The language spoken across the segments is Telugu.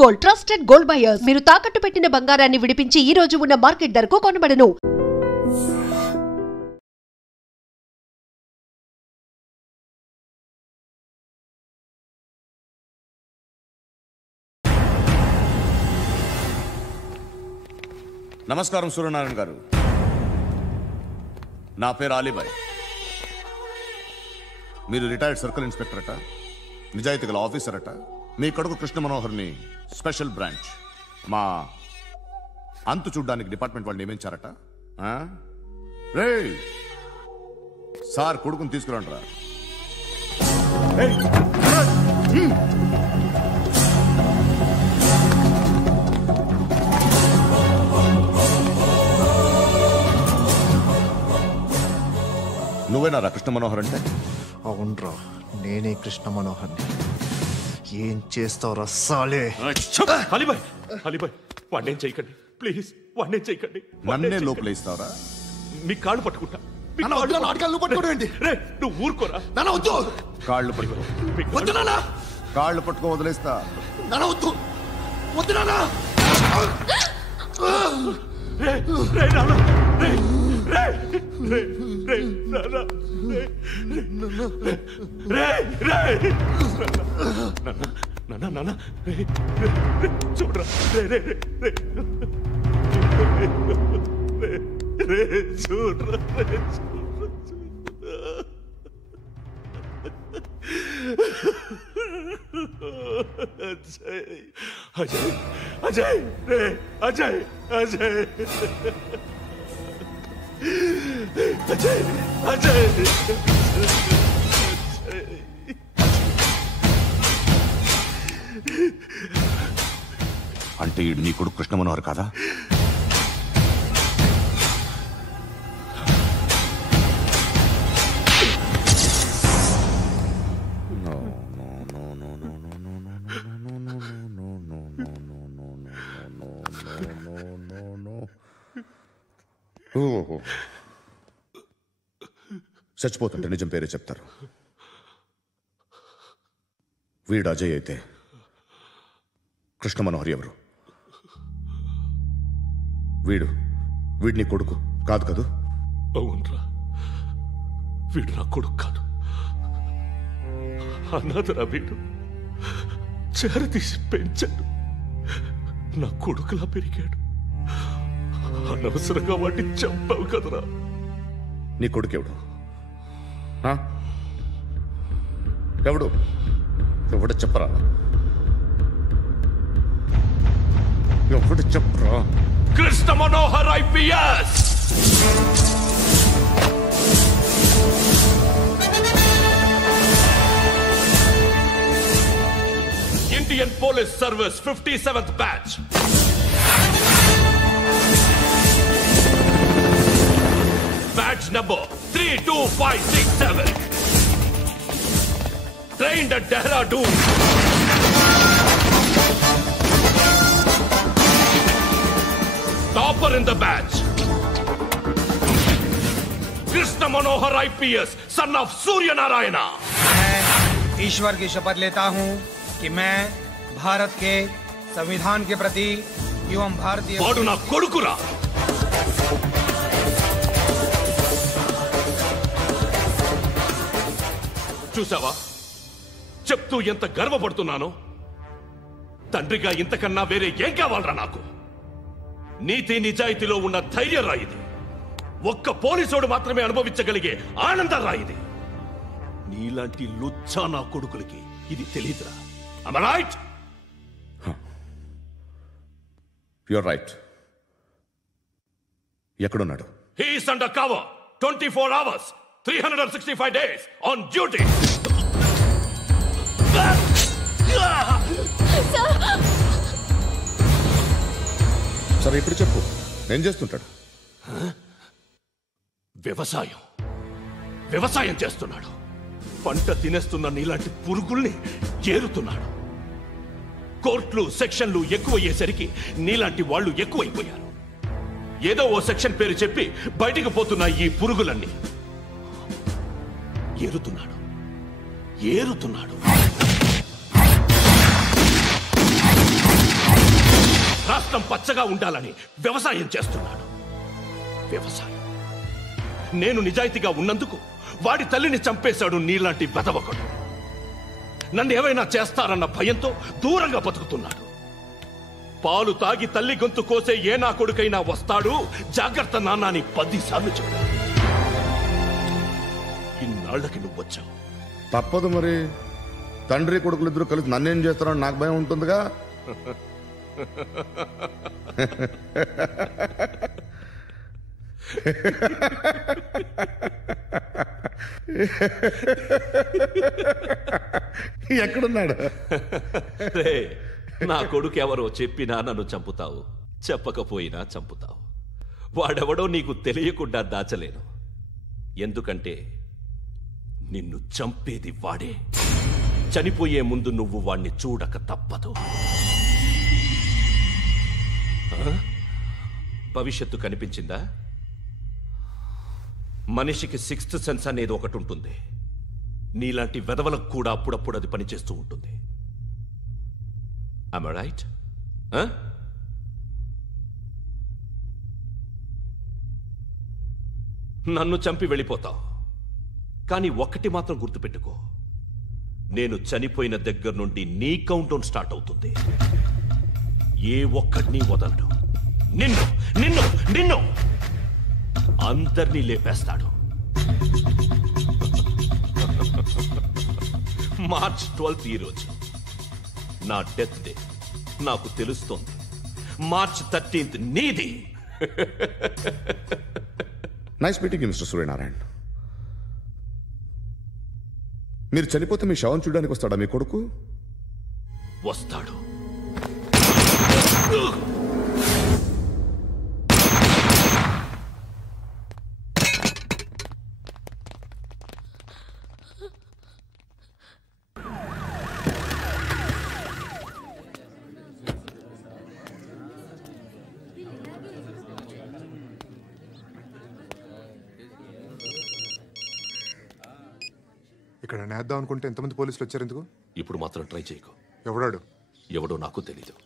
Gold, trusted gold buyers. మీరు తాకట్టు పెట్టిన బంగారాన్ని విడిపించి ఈ రోజు ఉన్న మార్కెట్ ధరకు కొనబడను. నమస్కారం సూర్యనారాయణ గారు. నా పేరు అలీబాయ్. మీరు రిటైర్డ్ సర్కిల్ ఇన్స్పెక్టర్ అట, నిజాయితీ గల ఆఫీసర్ అట. మీ కొడుకు కృష్ణ మనోహర్ని స్పెషల్ బ్రాంచ్ మా అంతు చూడ్డానికి డిపార్ట్మెంట్ వాళ్ళు నియమించారట. రే సార్ కొడుకుని తీసుకురండి రా. నువ్వేనా రా కృష్ణ మనోహర్ అంటే? అవునరా, నేనే కృష్ణ మనోహర్ని. ఏం చేస్తావురా సాలే? అలీబాయ్, అలీబాయ్ వాడినేం చేయకండి ప్లీజ్, వాడినేం చేయకండి. నన్నే లోపలేస్తావరా? మీ కాళ్ళు పట్టుకుంటా. నువ్వు ఊరుకోరా. కాళ్ళు పట్టుకో. కాళ్ళు పట్టుకో వదిలేస్తా. చూడరా చూడరా. అజయ్ అజయ్ రే అజయ్ అజయ్ అజయ్ అజయ్ అంటే ఈడు నీ కొడుకు కృష్ణ మనోహర్ కాదా? చచ్చిపోతుంటే నిజం పేరే చెప్తారు. వీడు అజయ్ అయితే కృష్ణ మనోహర్ ఎవరు? వీడిని కొడుకు కాదు కదూ? అవునరా, వీడు నా కొడుకు కాదు, అన్నదరా. వీడు చేరతీసి పెంచాడు, నా కొడుకులా పెరిగాడు. అనవసరంగా వాటిని చంపావు కదరా. నీ కొడుకు ఎవడు? ఎవడు ఎవడు చెప్పరా? ఎవడు చెప్పరా? Krishna Manohar IPS. Indian police service 57th batch. Badge number 32567. Trained at Dehradun. Topper in the batch. Krishna Manohar IPS, son of Surya Narayana. मैं ईश्वर की शपथ लेता हूं कि मैं भारत के संविधान के प्रति एवं भारतीय वाडु ना कोडुकुरा. చూసావా చెప్తూ ఎంత గర్వపడుతున్నానో? తండ్రిగా ఇంతకన్నా వేరే ఏం కావాలరా నాకు? నీతి నిజాయితీలో ఉన్న ధైర్యం రా ఇది. ఒక్క పోలీసోడు మాత్రమే అనుభవించగలిగే ఆనందం రా ఇది. నీలాంటి లుచ్చా నా కొడుకులకి ఇది తెలియదురా. Am I right? You're right. ఎక్కడున్నాడు? He is under cover 24 hours 365 days on duty. సరే ఇప్పుడు చెప్పు, ఏం చేస్తుంటాడు? వ్యవసాయం చేస్తున్నాడు. పంట తినేస్తున్న నీలాంటి పురుగుల్ని ఏరుతున్నాడు. కోర్టులు సెక్షన్లు ఎక్కువయ్యేసరికి నీలాంటి వాళ్ళు ఎక్కువైపోయారు. ఏదో ఓ సెక్షన్ పేరు చెప్పి బయటికి పోతున్న ఈ పురుగులన్నీ ఏరుతున్నాడు. రాష్ట్రం పచ్చగా ఉండాలని వ్యవసాయం చేస్తున్నాడు. వ్యవసాయం. నేను నిజాయితీగా ఉన్నందుకు వాడి తల్లిని చంపేశాడు నీలాంటి వెధవకుడు. నన్ను ఏమైనా చేస్తారన్న భయంతో దూరంగా బతుకుతున్నాడు. పాలు తాగి తల్లి గొంతు కోసే ఏ నా కొడుకైనా వస్తాడు, జాగ్రత్త నాన్న అని 10 సార్లు చెప్పాడు. ఇన్నాళ్ళకి నువ్వు వచ్చావు. తప్పదు మరి. తండ్రి కొడుకులు ఇద్దరు కలిసి నన్నేం చేస్తారని నాకు భయం ఉంటుందిగా. ఎక్కడున్నాడు? నా కొడుకు ఎవరో చెప్పినా నన్ను చంపుతావు, చెప్పకపోయినా చంపుతావు. వాడెవడో నీకు తెలియకుండా దాచలేను. ఎందుకంటే నిన్ను చంపేది వాడే. చనిపోయే ముందు నువ్వు వాణ్ణి చూడక తప్పదు. భవిష్యత్తు కనిపించిందా? మనిషికి 6th సెన్స్ అనేది ఒకటి ఉంటుంది. నీలాంటి వెధవలకు కూడా అప్పుడప్పుడు అది పనిచేస్తూ ఉంటుంది. Am I right? నన్ను చంపి వెళ్ళిపోతావు. కానీ ఒక్కటి మాత్రం గుర్తుపెట్టుకో, నేను చనిపోయిన దగ్గర నుండి నీ కౌంటౌన్ స్టార్ట్ అవుతుంది. ఏ ఒక్కడిని వదలడు. నిన్ను నిన్ను నిన్ను అందరినీ లేపేస్తాడు. మార్చ్ 12 ఈ రోజు నా డెత్ డే. నాకు తెలుస్తోంది. మార్చ్ 13 నీది. Nice meeting mister Suryanarayana. మీరు చనిపోతే మీ శవం చూడడానికి వస్తాడా మీ కొడుకు? వస్తాడు. ఇక్కడ నేద్దాం అనుకుంటే ఎంతమంది పోలీసులు వచ్చారు ఎందుకు? ఇప్పుడు మాత్రం ట్రై చేయకు. ఎవడాడు? ఎవడో నాకు తెలీదు.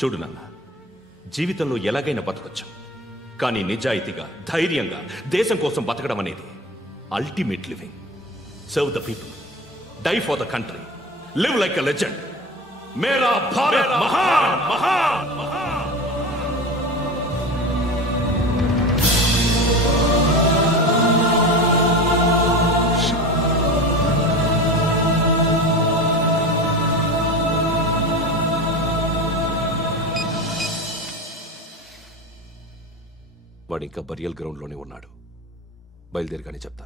చూడు నాన్న, జీవితంలో ఎలాగైనా బతకొచ్చు. కానీ నిజాయితీగా, ధైర్యంగా దేశం కోసం బతకడం అనేది ultimate living. Serve the people, die for the country, live like a legend. मेरा भारत महान महान महान। వాడు ఇంకా బరియల్ గ్రౌండ్ లోనే ఉన్నాడు. బయలుదేరగానే చెప్తా.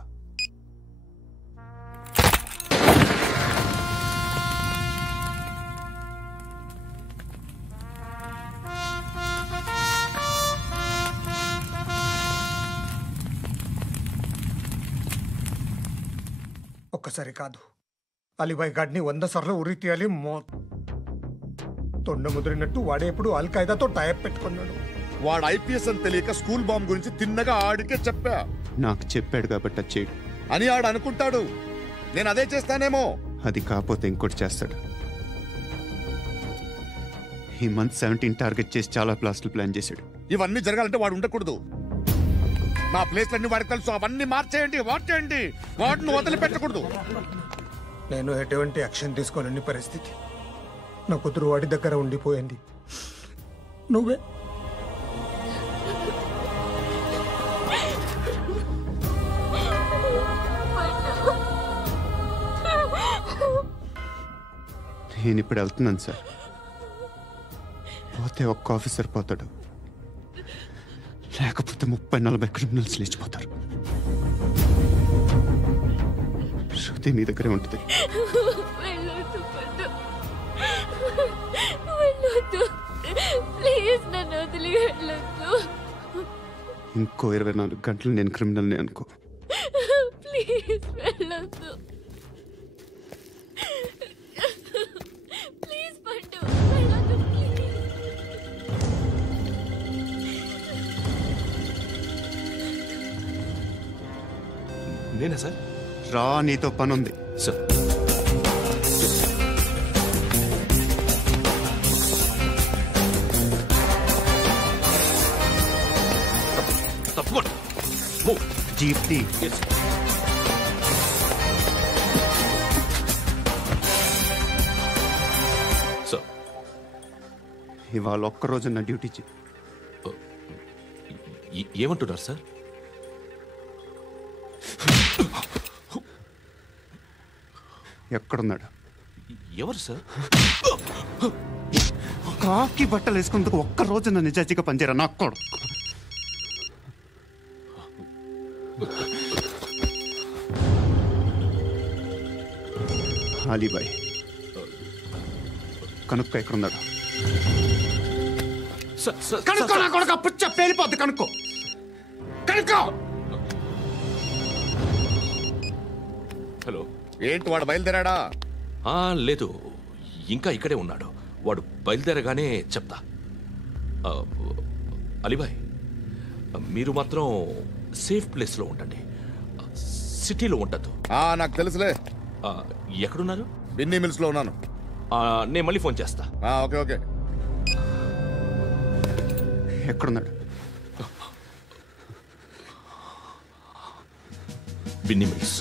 ఒక్కసారి కాదు, అలీబాయ్ గాడిని 100 సార్లు ఉరి తీయాలి. తొండ ముదిరినట్టు వాడేప్పుడు అల్ ఖైదాతో టైప్ పెట్టుకున్నాడు. వాడు ఐపీఎస్ అని తెలియక స్కూల్ బాంబ్ గురించి తిన్నగా ఆడికే చెప్పా. నాకు చెప్పాడు కాబట్టి చేయడు అని ఆడు అనుకుంటాడు. నేను అదే చేస్తానేమో. అది కాకపోతే ఇంకోటి చేస్తాడు. ఈ మంత్ 17 టార్గెట్ చేసి చాలా ప్లాస్టులు ప్లాన్ చేశాడు. ఇవన్నీ జరగాలంటే వాడు ఉండకూడదు. నా ప్లేస్లన్నీ వాడికి తెలుసు. అవన్నీ మార్చేయండి, వాటేయండి. వాటిని వదిలిపెట్టకూడదు. నేను ఎటువంటి యాక్షన్ తీసుకోలేని పరిస్థితి. నా కూతురు వాడి దగ్గర ఉండిపోయింది. నువ్వే నేను ఇప్పుడు వెళ్తున్నాను సార్. పోతే ఒక్క ఆఫీసర్ పోతాడు, లేకపోతే 30-40 క్రిమినల్స్ లేచిపోతారు. శృతి నీ దగ్గరే ఉంటుంది. ఇంకో 24 గంటలు నేను క్రిమినల్ని అనుకో. నేనా సార్? రా, నీతో పని ఉంది సార్. తప్పకుండా జీప్ టీ. సార్, ఇవాళ ఒక్కరోజు నా డ్యూటీ ఏమంటున్నారు సార్? ఎక్కడున్నాడు? ఎవరు సార్? కాకి బట్టలు వేసుకున్నందుకు ఒక్కరోజు నా నిజాయితీగా పనిచేయరా నాకు కూడా. అలీబాయ్ కనుక్కో ఎక్కడున్నాడు. కనుక్కో నా కొడుకు. పుచ్చ పేలిపోద్ది. కనుక్కో కనుక్కో. హలో, ఏంటి వాడు బయలుదేరాడా? లేదు, ఇంకా ఇక్కడే ఉన్నాడు. వాడు బయలుదేరగానే చెప్తా. అలీబాయ్, మీరు మాత్రం సేఫ్ ప్లేస్లో ఉండండి. సిటీలో ఉండద్దు. నాకు తెలుసులే. ఎక్కడున్నారు? బిన్నీ మిల్స్ లో ఉన్నాను. నేను మళ్ళీ ఫోన్ చేస్తా. Okay okay. ఎక్కడున్నాడు? బిన్నీ మిల్స్.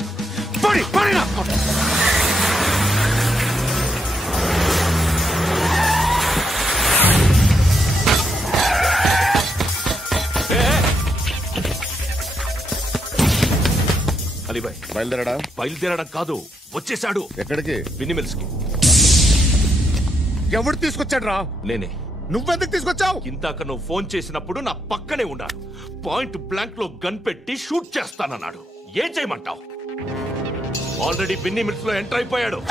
అలీబాయ్ బయలుదేరాడా? బయలుదేరడం కాదు, వచ్చేశాడు. ఎక్కడికి? బిన్నీ మిల్స్ కి. ఎవడు తీసుకొచ్చాడు రా? నేనే. నువ్వెందుకు తీసుకొచ్చావు? ఇందాక నువ్వు ఫోన్ చేసినప్పుడు నా పక్కనే ఉన్నాడు. పాయింట్ బ్లాంక్ లో గన్ పెట్టి షూట్ చేస్తానన్నాడు. ఏం చేయమంటావు? ఆల్రెడీ బిన్నీ మిల్స్ లో ఎంటర్ అయిపోయాడు.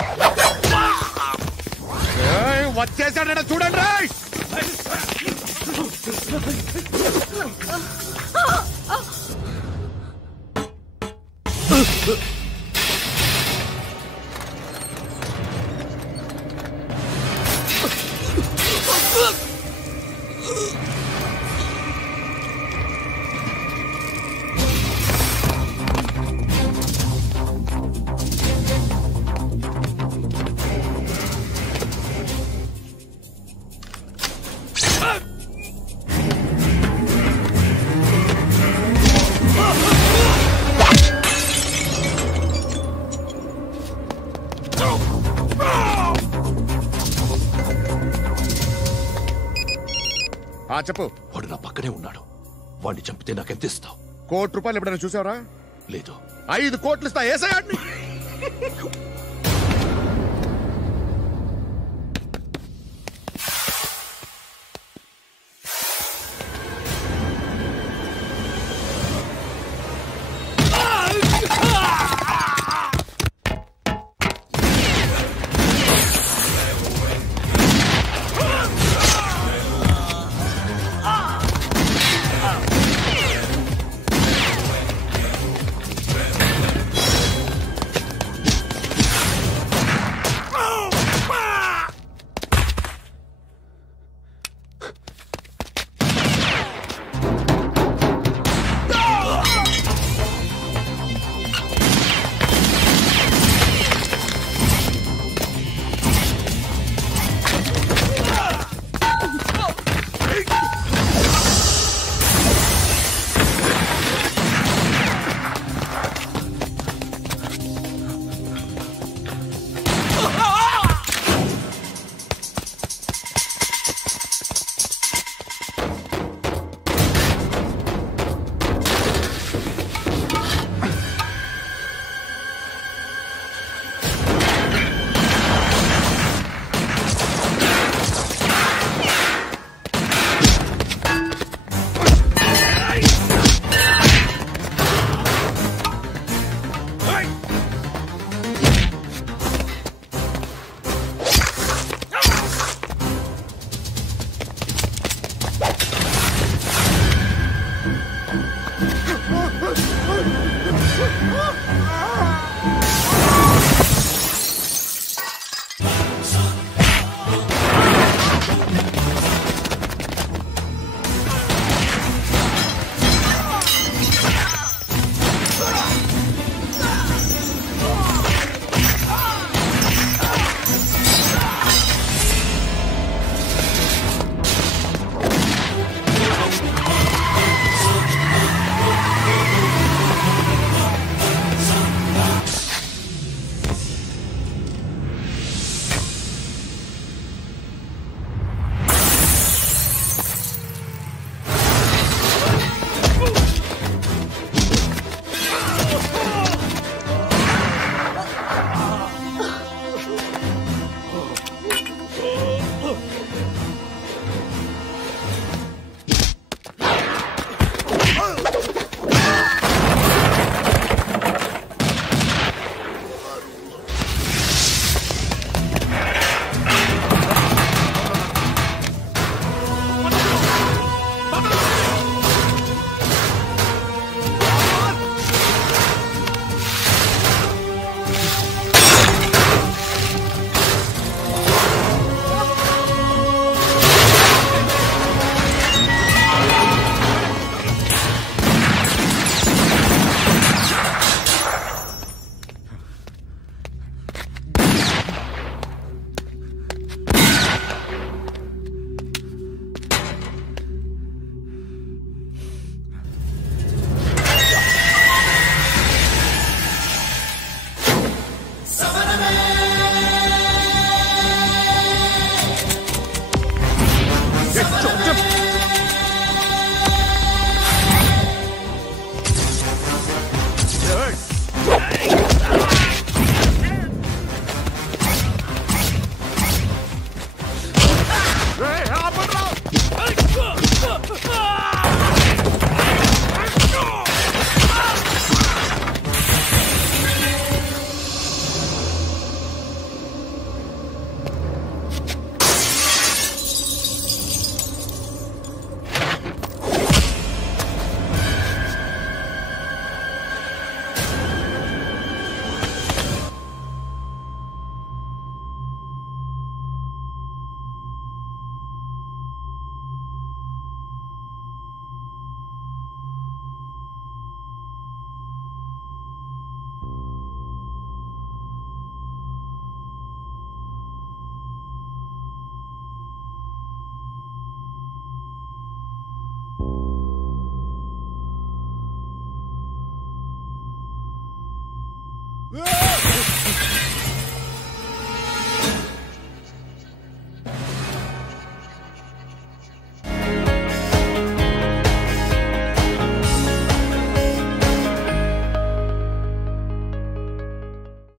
వచ్చేసాడ చూడండి. చెప్పు. వాడు నా పక్కనే ఉన్నాడు. వాడిని చంపితే నాకెంత ఇస్తావు? ₹1 కోటి ఎప్పుడైనా చూసావరా? లేదు. 5 కోట్లు ఇస్తా. ఏసై